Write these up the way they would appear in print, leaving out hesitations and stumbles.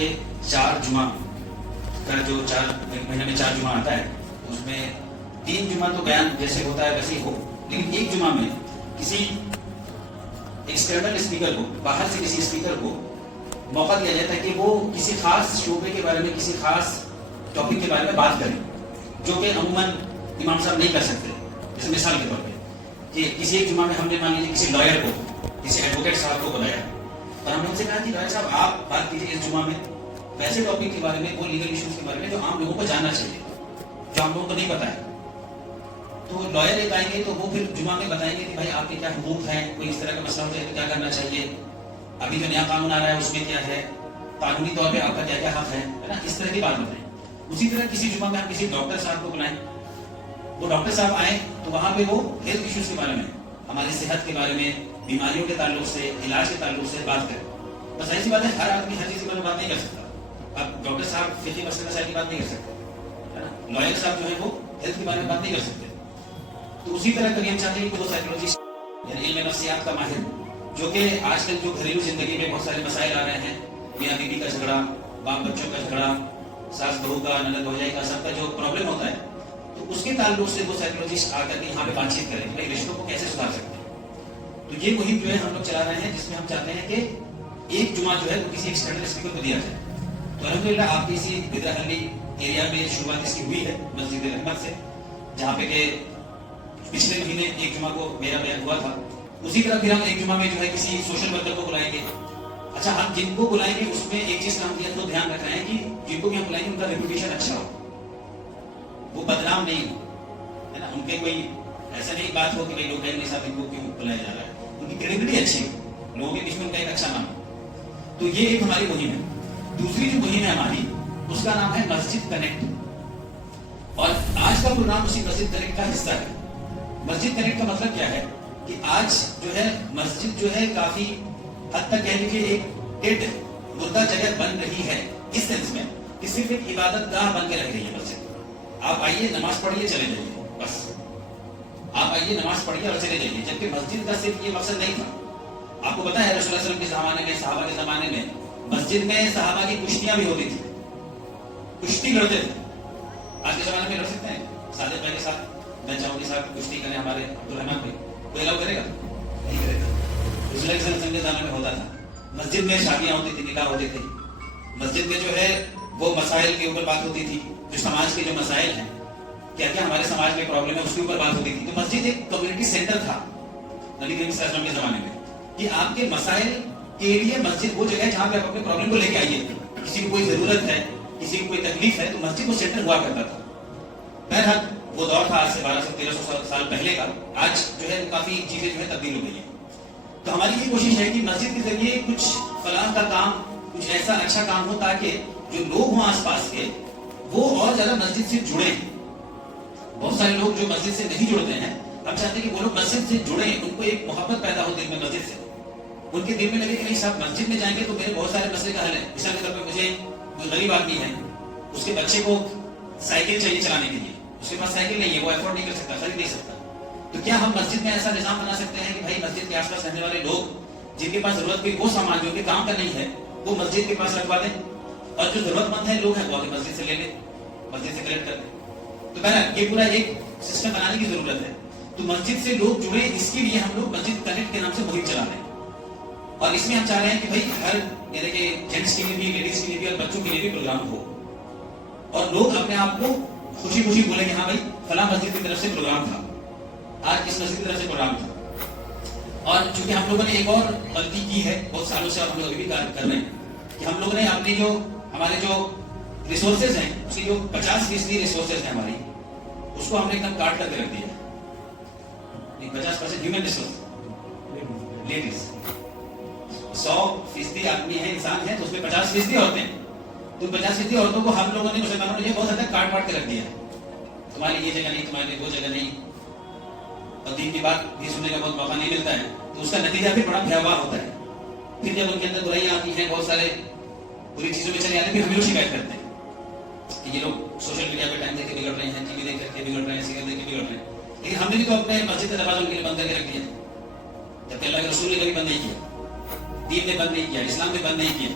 کہ 4 جمعہ کا جو 4 مہینے میں 4 جمعہ آتا ہے اس میں 3 جمعہ تو بیان جیسے ہوتا ہے ویسے ہی ہو، لیکن ایک جمعہ میں کسی ایکسٹرنل اسپیکر کو، باہر سے کسی اسپیکر کو موقع دیا جاتا ہے کہ وہ کسی خاص شعبے کے بارے میں، کسی خاص ٹاپک کے بارے میں بات کریں، جو کہ عموماً امام صاحب نہیں کر سکتے. جیسے مثال کے طور پہ کہ کسی ایک جمعہ میں ہم نے مان لیجیے کسی لائر کو، کسی ایڈوکیٹ صاحب کو بلایا اور ہم نے ان سے کہا کہ لائر صاحب آپ بات کیجیے اس جمعہ میں ویسے ٹاپک کے بارے میں، وہ لیگل ایشوز کے بارے میں جو عام لوگوں کو جاننا چاہیے، جو عام لوگوں کو نہیں پتا ہے. تو لائر ایک آئیں گے تو وہ پھر جمعہ میں بتائیں گے کہ بھائی آپ کے کیا حقوق ہیں، کوئی اس طرح کا مسئلہ ہو جائے تو کیا کرنا چاہیے، ابھی جو نیا قانون آ رہا ہے اس میں کیا ہے، قانونی طور پہ آپ کا کیا کیا حق ہے نا، اس طرح کی بات بتائیں. اسی طرح کسی جمعہ میں ہم کسی ڈاکٹر صاحب کو بلائیں، وہ ڈاکٹر صاحب آئیں تو وہاں پہ وہ ہیلتھ ایشوز کے بارے میں، ہماری صحت کے بارے میں، بیماریوں کے تعلق سے، علاج کے تعلق سے بات کریں. بس ایسی بات ہے، ہر آدمی ہر چیز کے بارے میں بات نہیں کر سکتا. اب ڈاکٹر صاحب فقہی مسئلے مسائل کی بات نہیں کر سکتے ہے نا، لائر صاحب جو ہے وہ ہیلتھ کے بارے میں بات نہیں کر سکتے. تو اسی طرح کبھی ہم چاہتے ہیں کہ وہ سائیکولوجسٹ یعنی علم نفسیات کا ماہر، جو کہ آج کل جو گھریلو زندگی میں بہت سارے مسائل آ رہے ہیں، میاں بیوی کا جھگڑا، باپ بچوں کا جھگڑا، ساس بہو کا، نند بھوجائی کا، سب کا جو پرابلم ہوتا ہے، تو اس کے تعلق سے وہ سائیکولوجسٹ آ کر کے یہاں پہ بات چیت کریں کہ رشتوں کو کیسے سدھار سکتے ہیں. تو یہ مہم جو ہے ہم لوگ چلا رہے ہیں، جس میں ہم چاہتے ہیں کہ ایک جمعہ جو ہے وہ کسی ایکسٹرنل اسپیکر کو دیا جائے. تو الحمدللہ آپ کی اسی بدرحلی ایریا میں شروعات اس کی ہوئی ہے مسجد رحمت سے، جہاں پہ کہ پچھلے مہینے ایک جمعہ کو میرا بیان ہوا تھا. اسی طرح پھر ہم ایک جمعہ میں جو ہے کسی سوشل ورکر کو بلائیں گے. اچھا، ہم جن کو بلائیں گے اس میں ایک چیز کا ہم تو دھیان رکھ رہے ہیں کہ جن کو بھی ہم بلائیں گے ان کا ریپوٹیشن اچھا ہو، وہ بدنام نہیں ہو، ہے نا. ان کے کوئی ایسا نہیں بات ہو کہ لوگ نہیں صاحب ان کو کیوں بلایا جا رہا ہے، ان کی کریڈیبلٹی اچھی ہو، لوگوں کے بیچ میں ان کا ایک اچھا نام ہو. تو یہ ایک ہماری مہم ہے. دوسری جو مہم ہے ہماری، اس کا نام ہے مسجد کنیکٹ، اور آج کا پروگرام اسی مسجد کنیکٹ کا حصہ ہے. مسجد کنیکٹ کا مطلب کیا ہے کہ آج جو ہے مسجد جو ہے کافی حد تک کہہ لیجیے ایک ڈیڈ مردہ جگہ بن رہی ہے، اس سینس میں کہ صرف ایک عبادت گاہ بن کے رہ رہی ہے مسجد. آپ آئیے نماز پڑھیے چلے جائیے، بس آپ آئیے نماز پڑھیے اور چلے جائیے. جبکہ مسجد کا صرف یہ مقصد نہیں تھا. آپ کو پتا ہے رسول اللہ علیہ وسلم کے زمانے میں، صحابہ کے زمانے میں مسجد میں صحابہ کی کشتیاں بھی ہوتی تھی، کشتی لڑتے تھے. آج کے زمانے میں لڑ سکتے ہیں صادق بھائی کے ساتھ، میں چاہوں کے ساتھ کشتی کریں ہمارے عبدالرحمان بھائی، کوئی الاؤ کرے گا؟ نہیں کرے گا. رسول اللہ صلی اللہ علیہ وسلم کے زمانے میں ہوتا تھا. مسجد میں شادیاں ہوتی تھی، نکاح ہوتے تھے. مسجد میں جو ہے وہ مسائل کے اوپر بات ہوتی تھی، جو سماج کے جو مسائل ہیں، کیا کیا ہمارے سماج میں پرابلم ہے، اس کے اوپر بات ہوتی تھی. تو مسجد ایک کمیونٹی سینٹر تھا نبی کریم صلی اللہ علیہ وسلم کے زمانے میں، کہ آپ کے مسائل کے لیے مسجد وہ جگہ ہے جہاں پہ آپ اپنے پرابلم کو لے کے آئیے. کسی کو کوئی ضرورت ہے، کسی کو کوئی تکلیف ہے، تو مسجد وہ سینٹر ہوا کرتا تھا. بہرحال وہ دور تھا آج سے 1200-1300 سال پہلے کا. آج جو ہے کافی چیزیں جو ہے تبدیل ہو گئی ہیں. تو ہماری یہ کوشش ہے کہ مسجد کے ذریعے کچھ فلاح کا کام، کچھ ایسا اچھا کام ہو تاکہ جو لوگ ہوں آس پاس کے وہ اور زیادہ مسجد سے جڑیں. بہت سارے لوگ جو مسجد سے نہیں جڑتے ہیں، ہم چاہتے ہیں کہ وہ لوگ مسجد سے جڑیں، ان کو ایک محبت پیدا ہو دل میں مسجد سے. ان کے دل میں لگے کہ نہیں صاحب مسجد میں جائیں گے تو میرے بہت سارے مسئلے کا حل ہے. مثال کے طور پہ مجھے کوئی غریب آدمی ہے، اس کے بچے کو سائیکل چاہیے چلانے کے لیے، اس کے پاس سائیکل نہیں ہے، وہ افورڈ نہیں کر سکتا، خرید نہیں سکتا. تو کیا ہم مسجد میں ایسا نظام بنا سکتے ہیں کہ بھائی مسجد کے آس پاس رہنے والے لوگ جن کے پاس ضرورت کوئی وہ سامان جو کہ کام کا نہیں ہے وہ مسجد کے پاس رکھوا دیں، اور جو ضرورت مند ہے لوگ ہیں وہ آگے مسجد سے لے لیں، مسجد سے کلیکٹ کر دیں. تو بہرحال یہ پورا ایک سسٹم بنانے کی ضرورت ہے. تو مسجد سے لوگ جڑے، اس کے لیے ہم لوگ مسجد کنیکٹ کے نام سے مہم چلا رہے ہیں. اور اس میں ہم چاہ رہے ہیں کہ بھائی ہر یعنی کہ جینٹس کے لیے بھی، لیڈیز کے لیے بھی اور بچوں کے لیے بھی پروگرام ہو، اور لوگ اپنے آپ کو خوشی خوشی بولیں کہ ہاں بھائی فلاں مسجد کی طرف سے پروگرام تھا، آج اس مسجد کی طرف سے پروگرام تھا. اور چونکہ ہم لوگوں نے ایک اور غلطی کی ہے بہت سالوں سے، ہم لوگ ابھی بھی کر رہے ہیں کہ ہم لوگوں نے اپنی جو ہمارے جو ریسورسز ہیں اس کی جو 50% ریسورسز ہیں ہماری، اس کو ہم نے ایک دم کاٹ کر کے رکھ دیا. 50% ہیومن ریسورس، لیڈیز 100% آدمی ہے، انسان ہے، تو اس میں 50% عورتیں. تو 50% عورتوں کو ہم لوگوں نے، مسلمانوں نے بہت حد تک کاٹ کے رکھ دیا. تمہاری یہ جگہ نہیں، تمہارے لیے وہ جگہ نہیں، اور دین کی بات بھی سننے کا بہت موقع نہیں ملتا ہے. تو اس کا نتیجہ پھر بڑا بھیاوہ ہوتا ہے. پھر جب ان کے اندر برائیاں آتی ہیں، بہت سارے بری چیزوں میں چلے آتے ہیں، پھر ہم لوگ شکایت کرتے ہیں کہ یہ لوگ سوشل میڈیا پہ ٹائم دے کے بگڑ رہے ہیں، ٹی وی دیکھ کر کے بگڑ رہے ہیں، سیریل دیکھ کے بگڑ رہے ہیں. لیکن ہم نے بھی تو اپنے مسجد کا دروازہ ان کے لیے بند کر کے رکھ دیا، جبکہ اللہ کے رسول نے کبھی بند نہیں کیا، دین نے بند نہیں کیا، اسلام نے بند نہیں کیا.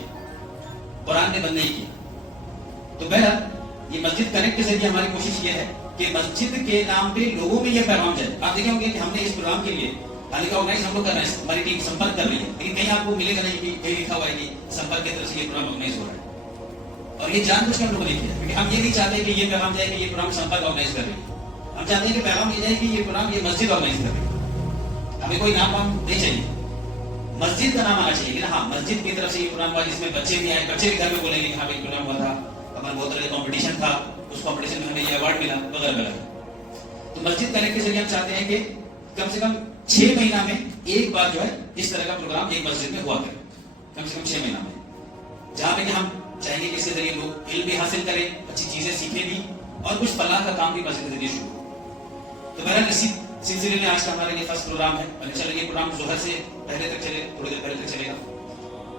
قرآن نے بند نہیں کیا. تو بہرحال یہ مسجد کنیکٹ کے ذریعے ہماری کوشش یہ ہے کہ مسجد کے نام پہ لوگوں میں یہ پیغام جائے. آپ دیکھیں گے کہ ہم نے اس پروگرام کے لیے حالانکہ آرگنائز ہم لوگ کر رہے ہیں, ہماری ٹیم سمپرک کر رہی ہے, لیکن کہیں آپ کو ملے گا نہیں کہ کہیں لکھا ہوا ہے کہ سمپرک کی طرف سے یہ پروگرام آرگنائز ہو رہا ہے. اور یہ جان بوجھ کے ہم لوگوں نے کیا, کیونکہ ہم یہ نہیں چاہتے کہ یہ پیغام جائے کہ یہ پروگرام سمپرک آرگنائز کر رہی ہے. ہم چاہتے ہیں کہ پیغام یہ جائے کہ یہ پروگرام یہ مسجد آرگنائز کر رہی ہے. ہمیں کوئی نام وام نہیں چاہیے, مسجد کا نام آنا چاہیے کہ ہاں مسجد کی طرف سے یہ پروگرام ہوا جس میں بچے بھی آئے, بچے بھی گھر میں بولیں گے کہ ہاں بھائی پروگرام ہوا تھا, ہمارا بہت طرح کا کمپٹیشن تھا, اس کمپٹیشن میں ہمیں یہ ایوارڈ ملا وغیرہ وغیرہ. تو مسجد کنیکٹ کے ذریعے ہم چاہتے ہیں کہ کم سے کم 6 مہینہ میں ایک بار جو ہے اس طرح کا پروگرام ایک مسجد میں ہوا کرے, کم سے کم 6 مہینہ میں, جہاں پہ کہ ہم چاہیں گے کہ اس کے ذریعے لوگ علم بھی حاصل کریں, اچھی چیزیں سیکھیں بھی, اور کچھ فلاح کا کام بھی مسجد کے ذریعے شروع ہو. تو بہرحال اسی سلسلے میں آج کا ہمارا یہ فرسٹ پروگرام ہے, اور انشاءاللہ یہ پروگرام ظہر سے پہلے تک چلے, تھوڑی دیر پہلے تک چلے گا.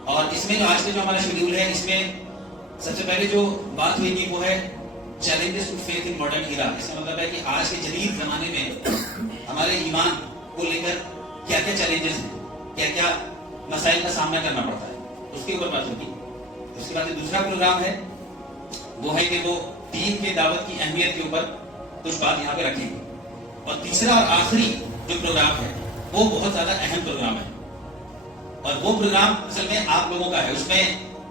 اور اس میں جو آج کا جو ہمارا شیڈیول ہے, اس میں سب سے پہلے جو بات ہوئی گی وہ ہے challenges to faith in modern era. اس کا مطلب ہے کہ آج کے جدید زمانے میں ہمارے ایمان کو لے کر کیا کیا چیلنجز ہیں, کیا کیا مسائل کا سامنا کرنا پڑتا ہے, اس کے اوپر بات ہوگی. اس کے بعد دوسرا پروگرام ہے وہ ہے کہ وہ دین کے دعوت کی اہمیت کے اوپر کچھ بات یہاں پہ رکھیں گے. اور تیسرا اور آخری جو پروگرام ہے وہ بہت زیادہ اہم پروگرام ہے, اور وہ پروگرام اصل میں آپ لوگوں کا ہے, اس میں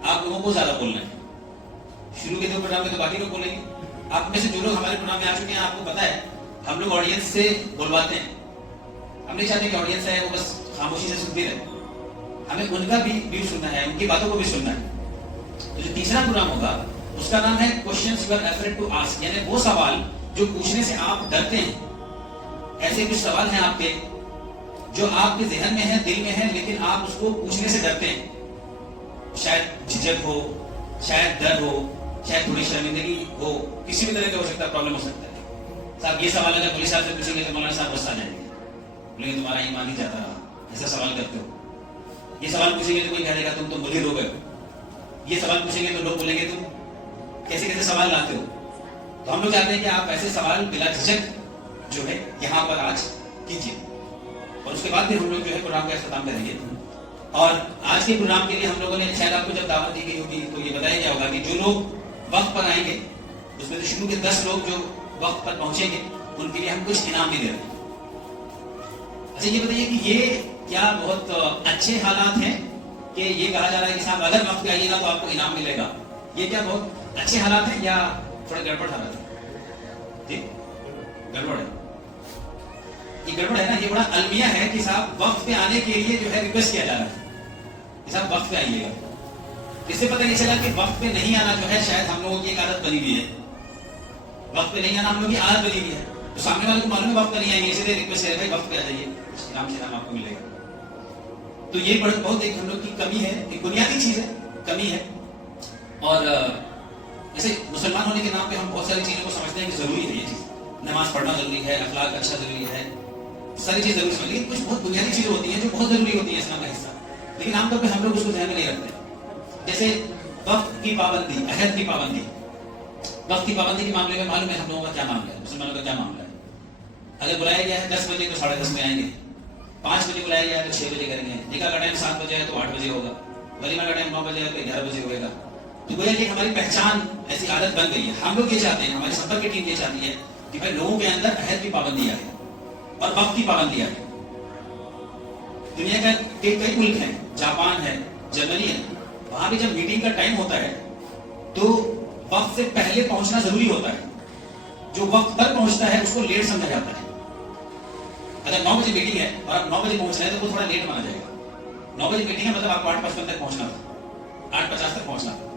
آپ لوگوں کو زیادہ بولنا ہے. شروع کے 2 پروگرام میں تو باقی لوگ بولیں گے. آپ میں سے جو لوگ ہمارے پروگرام میں آ چکے ہیں آپ کو پتا ہے ہم لوگ آڈینس سے بلواتے ہیں. ہم نہیں چاہتے کہ آڈینس ہے وہ بس خاموشی سے سنتی رہے, ہمیں ان کا بھی ویو سننا ہے, ان کی باتوں کو بھی سننا ہے. تو جو تیسرا پروگرام ہوگا اس کا نام ہے questions you are afraid to ask, یعنی وہ سوال جو پوچھنے سے آپ ڈرتے ہیں. ایسے کچھ سوال ہیں آپ کے جو آپ کے ذہن میں ہیں, دل میں ہیں, لیکن آپ اس کو پوچھنے سے ڈرتے ہیں. شاید جھجک ہو, شاید ڈر ہو, شاید تھوڑی شرمندگی ہو, کسی بھی طرح کا ہو سکتا ہے, پرابلم ہو سکتا ہے. صاحب یہ سوال اگر پولیس صاحب سے پوچھیں گے تو مولانا صاحب غصہ آ جائیں گے, بولیں گے تمہارا ایمان ہی جاتا رہا, ایسا سوال کرتے ہو. یہ سوال پوچھیں گے تو کوئی کہے گا تم تو ملحد ہو گئے. یہ سوال پوچھیں گے تو لوگ بولیں گے تم کیسے کیسے سوال لاتے ہو. تو ہم لوگ چاہتے ہیں کہ آپ ایسے سوال بلا جھجک جو ہے یہاں پر آج کیجیے, اور اس کے بعد پھر ہم لوگ جو ہے پروگرام کا اختتام کریں گے. اور آج کے پروگرام کے لیے ہم لوگوں نے شاید آپ کو جب دعوت دی گئی ہوگی تو یہ بتایا گیا ہوگا کہ جو لوگ وقت پر آئیں گے, اس میں سے شروع کے 10 لوگ جو وقت پر پہنچیں گے ان کے لیے ہم کچھ انعام بھی دے رہے ہیں. اچھا یہ بتائیے کہ یہ کیا بہت اچھے حالات ہیں کہ یہ کہا جا رہا ہے کہ صاحب اگر وقت پہ آئیے گا تو آپ کو انعام ملے گا, یہ کیا بہت اچھے حالات ہیں یا تھوڑا گڑبڑ حالات ہیں؟ جی گڑبڑ ہے, یہ گڑبڑ ہے نا. یہ بڑا المیہ ہے کہ صاحب وقت پہ آنے کے لیے جو ہے ریکویسٹ کیا جا رہا ہے کہ صاحب وقت پہ آئیے گا. اس سے پتہ نہیں چلا کہ وقت پہ نہیں آنا جو ہے شاید ہم لوگوں کی ایک عادت بنی ہوئی ہے. وقت پہ نہیں آنا ہم لوگوں کی عادت بنی ہوئی ہے. تو سامنے والے کو معلوم ہے وقت پہ نہیں آئیں گے, اسی لیے ریکویسٹ ہے بھائی وقت پہ آ جائیے, انعام سے انعام آپ کو ملے گا. تو یہ بہت ایک ہم لوگ کی کمی ہے, ایک بنیادی چیز ہے, کمی ہے. اور جیسے مسلمان ہونے کے نام پہ ہم بہت ساری چیزوں کو سمجھتے ہیں کہ ضروری ہے, یہ چیز نماز پڑھنا ضروری ہے, اخلاق اچھا ضروری ہے, ساری چیز ضروری ہے, لیکن کچھ بہت بنیادی چیزیں ہوتی ہیں جو بہت ضروری ہوتی ہیں اسلام کا حصہ, لیکن عام طور پہ ہم لوگ اس کو ذہن میں نہیں رکھتے. جیسے وقت کی پابندی, عہد کی پابندی. وقت کی پابندی کے معاملے میں معلوم ہے ہم لوگوں کا کیا معاملہ ہے, مسلمانوں کا کیا معاملہ ہے. اگر بلایا گیا ہے 10 بجے تو 10:30 میں آئیں گے, 5 بجے بلایا گیا ہے تو 6 بجے کریں گے, نکاح کا ٹائم 7 بجے ہے تو 8 بجے ہوگا, ولیمہ کا ٹائم 9 بجے ہے تو 11 بجے ہوگا. تو گویا کہ ہماری پہچان ایسی عادت بن گئی ہے. ہم لوگ یہ چاہتے ہیں, ہماری سفر کی ٹیم یہ چاہتی ہے کہ بھائی لوگوں کے اندر عہد کی پابندی آئے اور وقت کی پابندی آئے. دنیا کا کئی ملک ہیں, جاپان ہے, جرمنی ہے, وہاں بھی جب میٹنگ کا ٹائم ہوتا ہے تو وقت سے پہلے پہنچنا ضروری ہوتا ہے. جو وقت پر پہنچتا ہے اس کو لیٹ سمجھا جاتا ہے. اگر 9 بجے میٹنگ ہے اور آپ 9 بجے پہنچ رہے ہیں تو وہ تھوڑا لیٹ مانا جائے گا. 9 بجے میٹنگ ہے مطلب آپ کو 8:55 تک پہنچنا تھا, 8:50 تک پہنچنا تھا.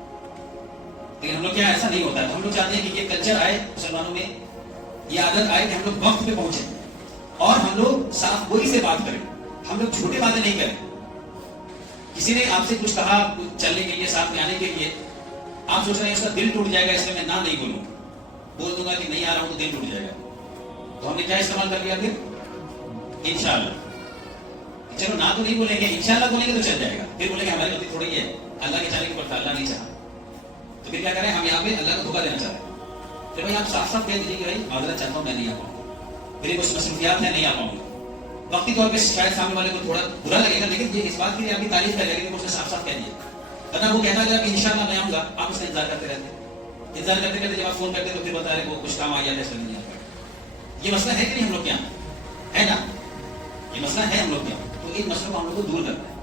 لیکن ہم لوگ کیا ایسا نہیں ہوتا ہے. ہم لوگ چاہتے ہیں کہ یہ کلچر آئے مسلمانوں میں, یہ عادت آئے کہ ہم لوگ وقت پہ پہنچے اور ہم لوگ صاف گوئی سے بات کریں, ہم لوگ جھوٹی باتیں نہیں کریں. کسی نے آپ سے کچھ کہا چلنے کے لیے, ساتھ میں آنے کے لیے, آپ سوچ رہے ہیں اس کا دل ٹوٹ جائے گا اس لیے میں نہ نہیں بولوں, بول دوں گا کہ نہیں آ رہا ہوں تو دل ٹوٹ جائے گا. تو ہم نے کیا استعمال کر لیا پھر انشاءاللہ. چلو نہ تو نہیں بولیں گے, انشاءاللہ بولیں گے تو چل جائے گا. پھر بولیں گے ہماری غلطی تھوڑی ہے, اللہ کے چاہنے کے اوپر اللہ نہیں چاہا. تو پھر کیا کریں, ہم یہاں پہ اللہ کو دھوکہ دینا چاہ رہے ہیں. تو بھائی آپ صاف صاف کہہ دیجیے کہ بھائی معذرت چاہتا ہوں میں نہیں آ پاؤں گا, میری کچھ مصروفیات ہیں نہیں آ پاؤں گا. وقتی طور پہ شاید سامنے والے کو تھوڑا برا لگے گا, لیکن یہ اس بات کے لیے آپ کی تعریف کرے گا کہ اس نے صاف صاف کہہ دیا ورنہ وہ کہتا رہا کہ انشاءاللہ میں آؤں گا، آپ اس کا انتظار کرتے رہتے، انتظار کرتے کرتے جب آپ فون کرتے تو پھر بتا رہے وہ کچھ کام آ جاتا ہے، اس میں نہیں آتا۔ یہ مسئلہ ہے کہ نہیں ہم لوگ کے یہاں؟ ہے نا، یہ مسئلہ ہے ہم لوگ کے یہاں۔ تو ان مسئلوں کو ہم لوگ کو دور کرنا ہے۔